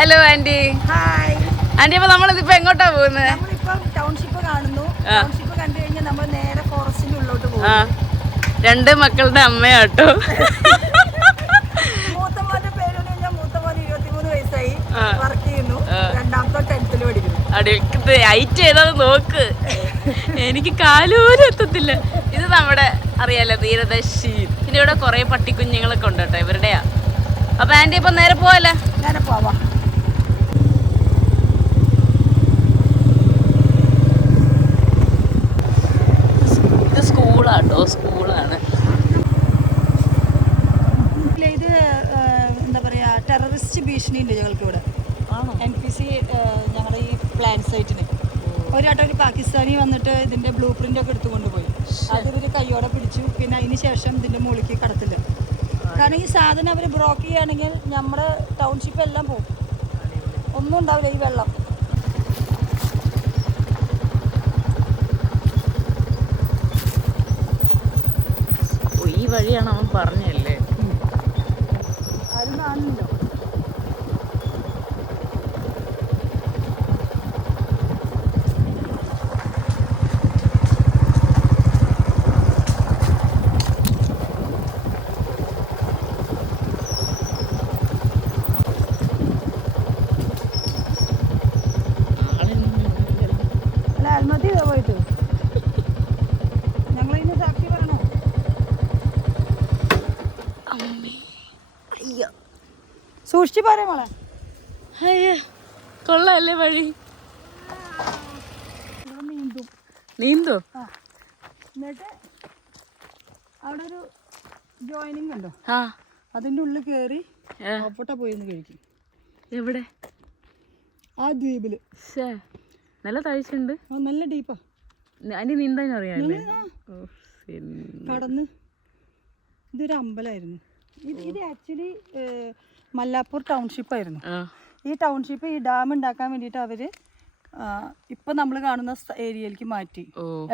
Hello aunty. Hi aunty, അപ്പൊ നമ്മളിപ്പോ എങ്ങോട്ടാ പോകുന്നത്? നമ്മളിപ്പം ടൗൺഷിപ്പ് കാണുന്നു. ടൗൺഷിപ്പ് കണ്ടു കഴിഞ്ഞാൽ നമ്മൾ നേരെ ഫോറസ്റ്റിന്റെ ഉള്ളോട്ട് പോകും. രണ്ട് മക്കളുടെ അമ്മയാട്ടോ. മൂത്തമോന്റെ പേര് കഴിഞ്ഞാൽ മൂത്തമോൻ 23 വയസ്സായി, വർക്ക് ചെയ്യുന്നു. രണ്ടാമത്തെ 10th പഠിക്കുന്നു. ഹൈറ്റ് ചെയ്തത് നോക്ക്, എനിക്ക് കാലൂരും എത്തത്തില്ല. ഇത് നമ്മുടെ അറിയാലോ തീരദർശി. പിന്നെ ഇവിടെ കുറെ പട്ടിക്കുഞ്ഞുങ്ങളൊക്കെ ഉണ്ട് കേട്ടോ, ഇവരുടെയാ. അപ്പൊ ആന്റി ഇപ്പൊ നേരെ പോവല്ലേ? നേരെ പോവാം. ഇത് സ്കൂളാട്ടോ, സ്കൂളാണ്. ഇത് എന്താ പറയാ, ടെററിസ്റ്റ് ഭീഷണി ഉണ്ട് ഞങ്ങൾക്ക് ഇവിടെ. NPC ഞങ്ങളുടെ ഈ പ്ലാൻ സൈറ്റിന് ഒരാട്ടം ഒരു പാകിസ്ഥാനി വന്നിട്ട് ഇതിന്റെ ബ്ലൂ പ്രിന്റ് ഒക്കെ എടുത്തു കൊണ്ടുപോയി. അത് ഇവര് കയ്യോടെ പിടിച്ചു. പിന്നെ അതിന് ശേഷം ഇതിന്റെ മുകളിലേക്ക് കടത്തില്ല. കാരണം ഈ സാധനം അവർ ബ്ലോക്ക് ചെയ്യുകയാണെങ്കിൽ നമ്മുടെ ടൗൺഷിപ്പ് എല്ലാം പോകും, ഒന്നും ഉണ്ടാവില്ല ഈ വെള്ളം. ഈ വഴിയാണ് അവൻ പറഞ്ഞല്ലേ. ആരും കാണുന്നില്ലോ. പോയിട്ട് ഞങ്ങളിന്ന് സാക്ഷി പറയണോ? സൂക്ഷിച്ച് പറയാ മോളെ. അയ്യോ, കൊള്ളാല്ലേ വഴി. നീന്തും. നീന്തോ? എന്നിട്ട് അവിടെ ഒരു ജോയിനിങ് ഉണ്ടോ, ആ അതിന്റെ ഉള്ളിൽ കയറി അപ്പോട്ട പോയിന്ന് കഴിക്കും. എവിടെ? ആ ദ്വീപില്. നല്ല താഴ്ചയുണ്ട്, നല്ല ഡീപ്പാ. അതിന് നീന്താൻ അറിയാമല്ലേ? കടന്ന് ഇതൊരു അമ്പലമായിരുന്നു. ഇത് ആക്ച്വലി മല്ലാപ്പൂർ ടൗൺഷിപ്പ് ആയിരുന്നു. ഈ ടൗൺഷിപ്പ് ഈ ഡാം ഉണ്ടാക്കാൻ വേണ്ടിയിട്ട് അവര് ഇപ്പൊ നമ്മൾ കാണുന്ന ഏരിയയിലേക്ക് മാറ്റി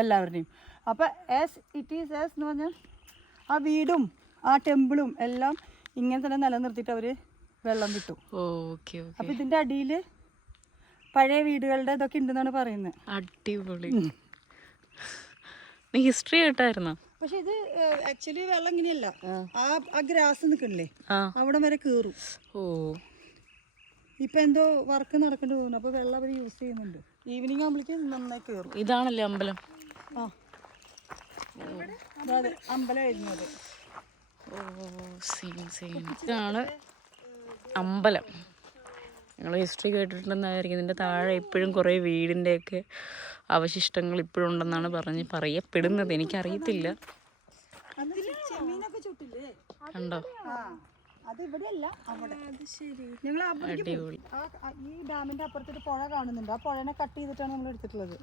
എല്ലാവരുടെയും. അപ്പൊ ആസ് ഇറ്റ് ഈസ് ആസ് എന്ന് പറഞ്ഞാൽ ആ വീടും ആ ടെമ്പിളും എല്ലാം ഇങ്ങനെ തന്നെ നിലനിർത്തിയിട്ട് അവര് വെള്ളം വിട്ടു. അപ്പൊ ഇതിന്റെ അടിയില് പഴയ വീടുകളുടെ ഇതൊക്കെ ഉണ്ടെന്നാണ് പറയുന്നത്. അടിപൊളി. നീ ഹിസ്റ്ററി കേട്ടായിരുന്നോ? പക്ഷെ ഇത് ആക്ച്വലി വെള്ളം ഇങ്ങനെയല്ല, ആ ഗ്രാസ് നിൽക്കണില്ലേ അവിടെ വരെ കേറും. ഇപ്പൊ എന്തോ വർക്ക് നടക്കേണ്ടി പോകുന്നു. അപ്പൊ വെള്ളം അവർ യൂസ് ചെയ്യുന്നുണ്ട്. ഈവനിങ് ആകുമ്പോഴേക്കും നന്നായി കേറും. ഇതാണല്ലേ അമ്പലം? അതെ, അമ്പലമായിരുന്നു അത്. ഇതാണ് അമ്പലം. ഞങ്ങൾ ഹിസ്റ്ററി കേട്ടിട്ടുണ്ടെന്നായിരിക്കും. ഇതിൻ്റെ താഴെ ഇപ്പോഴും കുറേ വീടിൻ്റെയൊക്കെ അവശിഷ്ടങ്ങൾ ഇപ്പോഴും ഉണ്ടെന്നാണ് പറയപ്പെടുന്നത്. എനിക്കറിയത്തില്ല. കണ്ടോ? അടിപൊളി. ഈ ഡാമിന്റെ അപ്പുറത്തൊരു പുഴ കാണുന്നുണ്ട്. ആ പുഴനെ കട്ട് ചെയ്തിട്ടാണ് നമ്മൾ എടുത്തിട്ടുള്ളത്.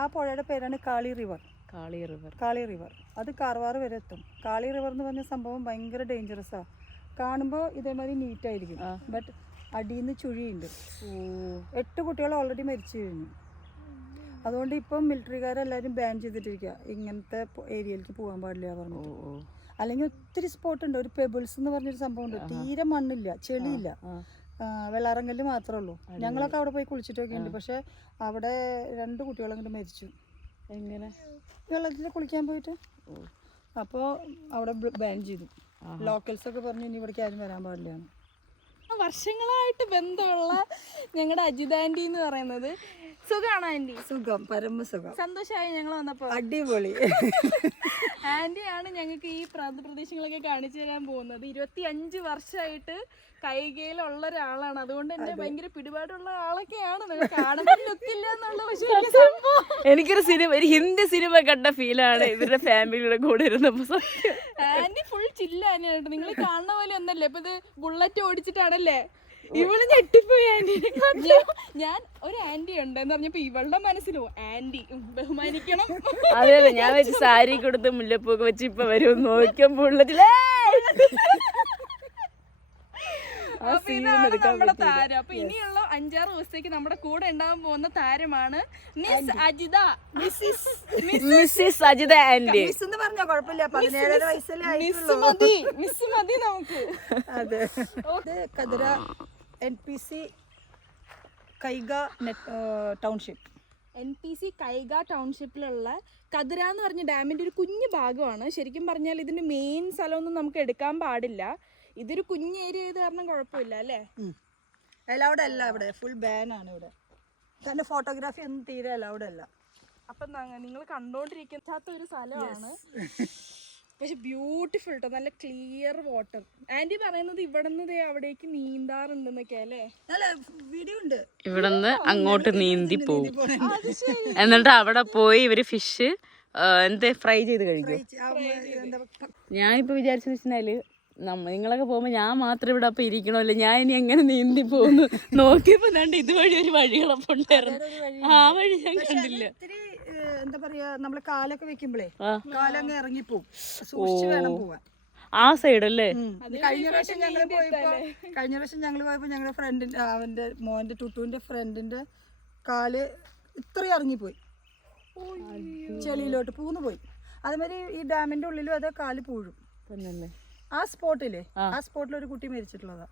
ആ പുഴയുടെ പേരാണ് കാളി റിവർ. കാളി റിവർ അത് കാർവാർ വരെ എത്തും. കാളി റിവർ എന്ന് പറഞ്ഞ സംഭവം ഭയങ്കര ഡേഞ്ചറസാ. കാണുമ്പോൾ ഇതേമാതിരി നീറ്റായിരിക്കും, ബട്ട് അടിയിൽ ചുഴിയുണ്ട്. 8 കുട്ടികൾ ഓൾറെഡി മരിച്ചു കഴിഞ്ഞു. അതുകൊണ്ട് ഇപ്പം മിലിറ്ററിക്കാരെല്ലാവരും ബാൻ ചെയ്തിട്ടിരിക്കുക, ഇങ്ങനത്തെ ഏരിയയിലേക്ക് പോകാൻ പാടില്ല പറഞ്ഞു. അല്ലെങ്കിൽ ഒത്തിരി സ്പോട്ട് ഉണ്ട്. ഒരു പെബിൾസ് എന്ന് പറഞ്ഞൊരു സംഭവം ഉണ്ട്. തീരെ മണ്ണില്ല, ചെളിയില്ല, വെള്ളാറങ്കല്ല് മാത്രമേ ഉള്ളൂ. ഞങ്ങളൊക്കെ അവിടെ പോയി കുളിച്ചിട്ടൊക്കെ ഉണ്ട്. പക്ഷെ അവിടെ 2 കുട്ടികളങ്ങോട്ട് മരിച്ചു. എങ്ങനെ? വെള്ളത്തിൽ കുളിക്കാൻ പോയിട്ട്. അപ്പോൾ അവിടെ ബാൻ ചെയ്തു. ലോക്കൽസൊക്കെ പറഞ്ഞു ഇനി ഇവിടേക്ക് ആരും വരാൻ പാടില്ല. വർഷങ്ങളായിട്ട് ബന്ധമുള്ള ഞങ്ങളുടെ അജിത ആന്റി എന്ന് പറയുന്നത്. സുഖാണോ ആന്റി? സുഖം, പരമസുഖം. സന്തോഷമായി ഞങ്ങൾ വന്നപ്പോൾ. അടിപൊളി. ആന്റിയാണ് ഞങ്ങൾക്ക് ഈ പ്രദേശങ്ങളൊക്കെ കാണിച്ചു തരാൻ പോകുന്നത്. 25 വർഷമായിട്ട് കൈകയിലുള്ള ഒരാളാണ്. അതുകൊണ്ട് തന്നെ ഭയങ്കര പിടിപാടുള്ള ആളൊക്കെയാണ്. കാണുമ്പോൾ ലുക്കില്ല എന്നുള്ള. പക്ഷേ ഒരു ഹിന്ദി സിനിമ കണ്ട ഫീലാണ് ഇവരുടെ ഫാമിലിയുടെ കൂടെ ഇരുന്നപ്പോ. ആന്റി ഫുൾ ചില്ല ആന്റിയായിട്ട്. നിങ്ങൾ കാണുന്ന പോലെ ഒന്നല്ലേ. ഇപ്പൊ ഇത് ബുള്ളറ്റ് ഓടിച്ചിട്ടാണല്ലേ. ഇവള് ഞെട്ടിപ്പോയി ആന്റി. ഞാൻ ഒരു ആന്റി ഉണ്ട് എന്ന് പറഞ്ഞപ്പോ ഇവളുടെ മനസ്സിലോ ആന്റി ബഹുമാനിക്കണം. അതെ, ഞാൻ വെച്ച് സാരി കൊടുത്ത് മുല്ലപ്പൂക്ക് വെച്ച് ഇപ്പൊ വരും നോക്കിയാൽ ബുള്ളറ്റില്. നമ്മുടെ താരം. അപ്പൊ ഇനിയുള്ള 5-6 ദിവസത്തേക്ക് നമ്മുടെ കൂടെ ഉണ്ടാവാൻ പോകുന്ന താരമാണ് miss Ajitha. Mrs Ajitha aunty. Miss എന്ന് പറഞ്ഞാ കുഴപ്പമില്ല, 17 വയസ്സല്ലേ മിസ് മതി നമുക്ക്. അതെ. Kadra NPC Kaiga township. NPC Kaiga ടൗൺഷിപ്പിലുള്ള കതിര എന്ന് പറഞ്ഞ ഡാമിൻ്റെ ഒരു കുഞ്ഞു ഭാഗമാണ്. ശരിക്കും പറഞ്ഞാൽ ഇതിൻ്റെ മെയിൻ സ്ഥലമൊന്നും നമുക്ക് എടുക്കാൻ പാടില്ല. ഇതൊരു കുഞ്ഞ് ഏരിയ ചെയ്ത് കാരണം കുഴപ്പമില്ല അല്ലേ? അലൗഡ് അല്ല ഇവിടെ, ഫുൾ ബാൻ ആണ് ഇവിടെ. കാരണം ഫോട്ടോഗ്രാഫി ഒന്നും തീരെ അലൗഡ് അല്ല. അപ്പം നിങ്ങൾ കണ്ടോണ്ടിരിക്കാത്ത ഒരു സ്ഥലമാണ്. പക്ഷെ ബ്യൂട്ടിഫുൾ കേട്ടോ, നല്ല ക്ലിയർ വാട്ടർ. ആന്റി പറയുന്നത് ഇവിടെ നിന്ന് അവിടേക്ക് നീന്താറുണ്ടെന്നൊക്കെ അല്ലേ? വീഡിയോ ഉണ്ട്. ഇവിടുന്ന് അങ്ങോട്ട് നീന്തി പോകും, എന്നിട്ട് അവിടെ പോയി ഇവര് ഫിഷ് ഫ്രൈ ചെയ്ത് കഴിക്കും. ഞാനിപ്പോ വിചാരിച്ചെന്ന് വെച്ചാല് നിങ്ങളൊക്കെ പോകുമ്പോ ഞാൻ മാത്രം ഇവിടെ അപ്പൊ ഇരിക്കണമല്ലോ, ഞാൻ ഇനി എങ്ങനെ നീന്തി പോകുന്നു നോക്കിയപ്പോ ഇതുവഴി ഒരു വഴി കിടപ്പുണ്ടായിരുന്നു. ആ വഴി ഞാൻ കണ്ടില്ല. എന്താ പറയാ, നമ്മള് കാലൊക്കെ വെക്കുമ്പോഴേ കാലങ്ങ് ഇറങ്ങിപ്പോവും, സൂക്ഷിച്ച് വേണം പോവാൻ. ആ സൈഡ് അല്ലേ? കഴിഞ്ഞ പ്രാവശ്യം ഞങ്ങള് പോയപ്പോ ഞങ്ങളുടെ ഫ്രണ്ടിന്റെ, അവന്റെ മോന്റെ ടുട്ടുവിന്റെ ഫ്രണ്ടിന്റെ കാല് ഇത്രയും ഇറങ്ങിപ്പോയി, ചെളിയിലോട്ട് പൂന്ന് പോയി. അതേമാതിരി ഈ ഡാമിന്റെ ഉള്ളിലും അതേ കാല് പൂഴും. ആ സ്പോട്ടില് ഒരു കുട്ടി മരിച്ചിട്ടുള്ളതാ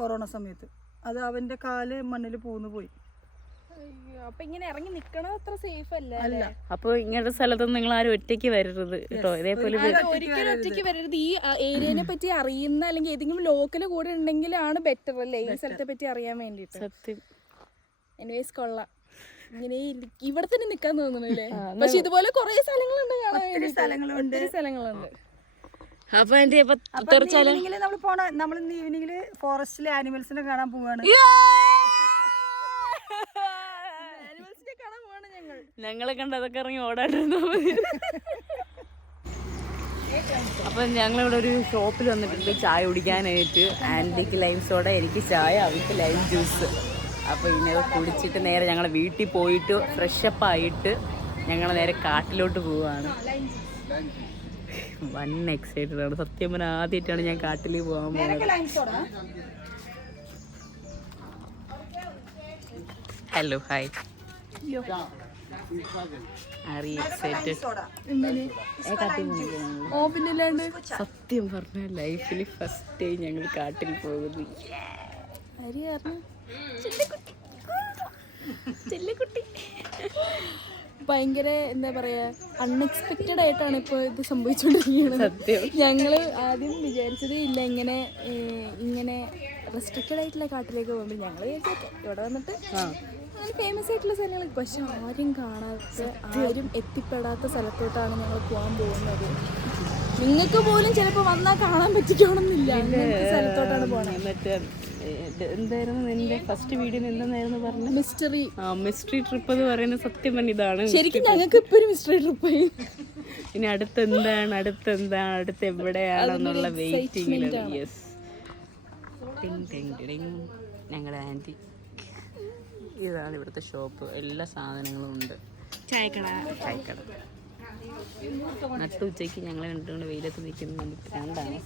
കൊറോണ സമയത്ത്. അത് അവന്റെ കാല് മണ്ണിൽ പൂന്ന് പോയി. അപ്പൊ ഇങ്ങനെ ഇറങ്ങി നിക്കണത് അത്ര സേഫ് അല്ല. അപ്പൊ ഇങ്ങനത്തെ സ്ഥലത്തൊന്നും നിങ്ങൾ ആരും ഒറ്റയ്ക്ക് വരരുത് കേട്ടോ. ഇതേപോലെ ഒരിക്കലും ഒറ്റയ്ക്ക് വരരുത്. ഈ ഏരിയനെ പറ്റി അറിയുന്ന അല്ലെങ്കിൽ ഏതെങ്കിലും ലോക്കല് കൂടെ ഉണ്ടെങ്കിലാണ് ബെറ്റർ അല്ലേ ഈ സ്ഥലത്തെ പറ്റി അറിയാൻ വേണ്ടിട്ട്. സത്യം. എനിവേസ് കൊള്ളാം. ഇങ്ങനെ ഇവിടെ തന്നെ നിക്കാൻ തോന്നുന്നില്ലേ? പക്ഷെ ഇതുപോലെ കുറെ സ്ഥലങ്ങളുണ്ട് കാണാൻ, സ്ഥലങ്ങളുണ്ട്. അപ്പൊ എന്റെ നമ്മൾ ഈവനിങ്ങില് ഫോറസ്റ്റിലെ ആനിമൽസിനെ കാണാൻ പോവാണ്. ഞങ്ങളെ കണ്ട് അതൊക്കെ ഇറങ്ങി ഓടാണ്ടിരുന്നാ മതി. അപ്പൊ ഞങ്ങളിവിടെ ഒരു ഷോപ്പിൽ വന്നിട്ടുണ്ട് ചായ കുടിക്കാനായിട്ട്. ആന്റിക്ക് ലൈം സോഡ, എനിക്ക് ചായ, അവർക്ക് ലൈം ജ്യൂസ്. അപ്പൊ ഇന്നത് കുടിച്ചിട്ട് നേരെ ഞങ്ങൾ വീട്ടിൽ പോയിട്ട് ഫ്രഷപ്പ് ആയിട്ട് ഞങ്ങൾ നേരെ കാട്ടിലോട്ട് പോവാണ്. വൺ എക്സൈറ്റഡ് ആണ് സത്യം പറഞ്ഞാൽ. ആദ്യമായിട്ടാണ് ഞാൻ കാട്ടിൽ പോകാൻ പോകുന്നത്. Hello, hi. സത്യം പറഞ്ഞ ലൈഫിൽ ഫസ്റ്റ് ടൈം ഞങ്ങൾ കാട്ടിൽ പോകുന്നു. ഭയങ്കര എന്താ പറയാ, അൺഎക്സ്പെക്റ്റഡ് ആയിട്ടാണ് ഇപ്പോൾ ഇത് സംഭവിച്ചുകൊണ്ടിരിക്കുന്നത്. സത്യം. ഞങ്ങള് ആദ്യം വിചാരിച്ചതേ ഇല്ല ഇങ്ങനെ റെസ്ട്രിക്റ്റഡ് ആയിട്ടുള്ള കാട്ടിലേക്ക് പോകുമ്പോൾ. ഞങ്ങൾ വിചാരിച്ചു ഇവിടെ വന്നിട്ട് ഫേമസ് ആയിട്ടുള്ള സ്ഥലങ്ങൾ, പക്ഷെ ആരും കാണാത്ത, ആരും എത്തിപ്പെടാത്ത സ്ഥലത്തോട്ടാണ് ഞങ്ങൾ പോകാൻ പോകുന്നത്. നിങ്ങൾക്ക് പോലും ചിലപ്പോൾ വന്നാൽ കാണാൻ പറ്റിക്കണമെന്നില്ല, അങ്ങനത്തെ സ്ഥലത്തോട്ടാണ് പോകണത്. എന്തായിരുന്നു നിന്റെ ഫസ്റ്റ് വീഡിയോ എന്തായിരുന്നു പറഞ്ഞത്? മിസ്റ്ററി ട്രിപ്പ് എന്ന് പറയുന്നത് സത്യം പറഞ്ഞ ഇതാണ്. ശരിക്കും ഞങ്ങൾക്ക് ഇപ്പൊ ഒരു മിസ്റ്ററി ട്രിപ്പായി. ഇനി അടുത്തെന്താണ് അടുത്ത് എവിടെയാണെന്നുള്ള വെയിറ്റിംഗിലാണ്. യെസ്, ഞങ്ങളുടെ ആൻറ്റി. ഇതാണ് ഇവിടുത്തെ ഷോപ്പ്, എല്ലാ സാധനങ്ങളും ഉണ്ട്. ചായക്കട. നട്ടുച്ചയ്ക്ക് ഞങ്ങൾ രണ്ടുകൊണ്ട് വെയിലത്ത് നിൽക്കുന്നത് നമുക്ക് രണ്ടാണ്.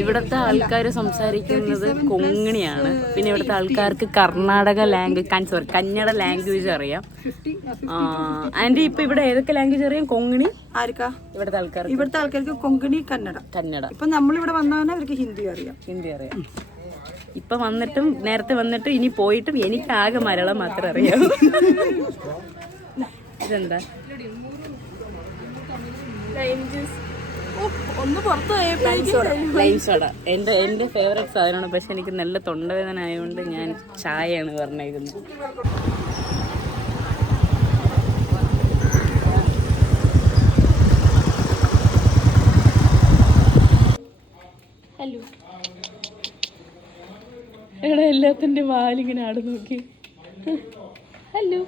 ഇവിടുത്തെ ആൾക്കാർ സംസാരിക്കുന്നത് കൊങ്ങിണിയാണ്. പിന്നെ ഇവിടുത്തെ ആൾക്കാർക്ക് കർണാടക ലാംഗ്വേജ്, കന്നഡ ലാംഗ്വേജ് അറിയാം. ആൻറ്റി ഇപ്പൊ ഇവിടെ ഏതൊക്കെ ലാംഗ്വേജ് അറിയാം? കൊങ്ങിണി ആർക്കാ? ഇവിടുത്തെ ആൾക്കാർക്ക് കൊങ്ങിണി, കന്നഡ. ഇപ്പൊ നമ്മളിവിടെ വന്നാൽ അവർക്ക് ഹിന്ദി അറിയാം. ഇപ്പൊ വന്നിട്ടും നേരത്തെ വന്നിട്ടും ഇനി പോയിട്ടും എനിക്ക് ആകെ മലയാളം മാത്രമേ അറിയാവൂ. ഇതെന്താ? ലൈം സോഡ എന്റെ ഫേവറേറ്റ് സാധനമാണ്. പക്ഷെ എനിക്ക് നല്ല തൊണ്ടവേദന ആയതുകൊണ്ട് ഞാൻ ചായയാണ് പറഞ്ഞിരിക്കുന്നത്. ഹലോ. എടാ എല്ലാത്തിന്റെ വാലിങ്ങനെ ആട് നോക്കി. ഹലോ.